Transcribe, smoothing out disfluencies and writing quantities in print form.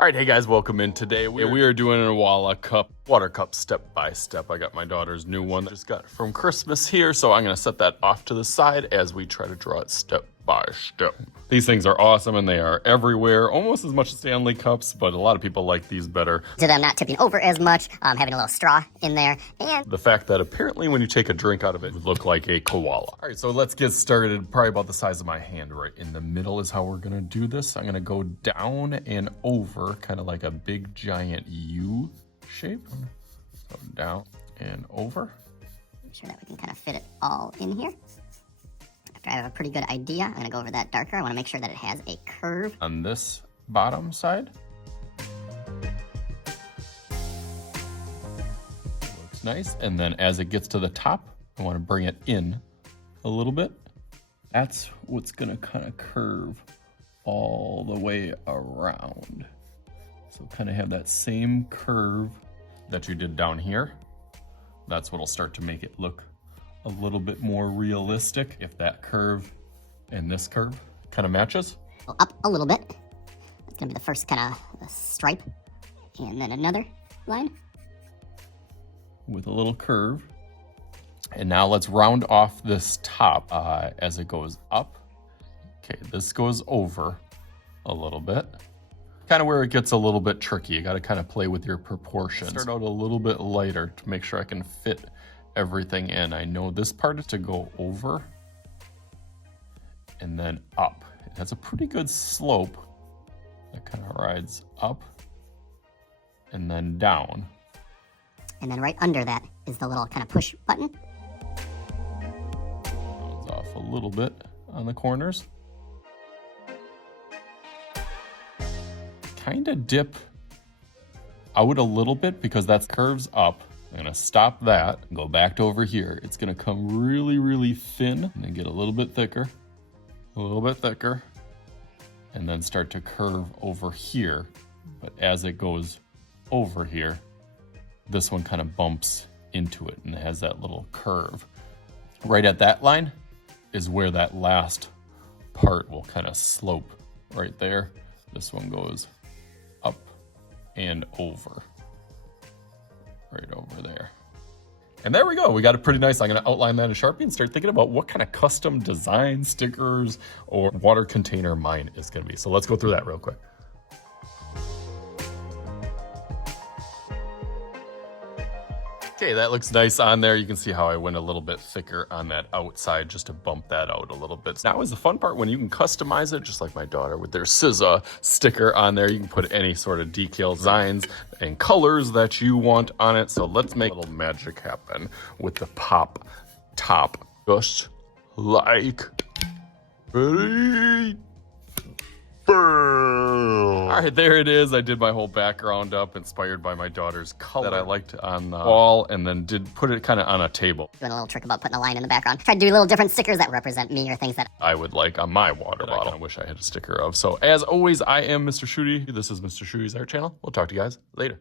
All right, hey guys, welcome in. Today we are doing an Owala Cup water cup step by step. I got my daughter's new one that I just got from Christmas here, so I'm gonna set that off to the side as we try to draw it step by step. These things are awesome and they are everywhere, almost as much as Stanley Cups, but a lot of people like these better. To them not tipping over as much, having a little straw in there, and the fact that apparently when you take a drink out of it, it would look like a koala. All right, so let's get started. Probably about the size of my hand right in the middle is how we're gonna do this. I'm gonna go down and over, kind of like a big giant U shape. So down and over. make sure that we can kind of fit it all in here. After I have a pretty good idea, I'm gonna go over that darker. I wanna make sure that it has a curve. On this bottom side. Looks nice. And then as it gets to the top, I wanna bring it in a little bit. That's what's gonna kind of curve all the way around. So kind of have that same curve that you did down here. That's what'll start to make it look a little bit more realistic if that curve and this curve kind of matches. Go up a little bit. That's gonna be the first kind of stripe. And then another line. With a little curve. And now let's round off this top as it goes up. Okay, this goes over a little bit. Kind of where it gets a little bit tricky. You got to kind of play with your proportions. Start out a little bit lighter to make sure I can fit everything in. I know this part is to go over and then up. That's a pretty good slope. That kind of rides up and then down. And then right under that is the little kind of push button. Rounds off a little bit on the corners. Kind of dip out a little bit because that curves up. I'm gonna stop that and go back to over here. It's gonna come really, really thin and then get a little bit thicker, and then start to curve over here. But as it goes over here, this one kind of bumps into it and it has that little curve. Right at that line is where that last part will kind of slope right there. This one goes up and over, right over there. And there we go. We got it pretty nice. I'm going to outline that in Sharpie and start thinking about what kind of custom design stickers or water container mine is going to be. So let's go through that real quick. Okay, that looks nice on there. You can see how I went a little bit thicker on that outside just to bump that out a little bit. Now is the fun part when you can customize it, just like my daughter with their SZA sticker on there. You can put any sort of decal designs and colors that you want on it. So let's make a little magic happen with the pop top. Just like ready. All right, there it is. I did my whole background up, inspired by my daughter's color that I liked on the wall, and then did put it kind of on a table. Doing a little trick about putting a line in the background. Try to do little different stickers that represent me or things that I would like on my water bottle. I wish I had a sticker of. So as always, I am Mr. Shooty. This is Mr. Shooty's Art Channel. We'll talk to you guys later.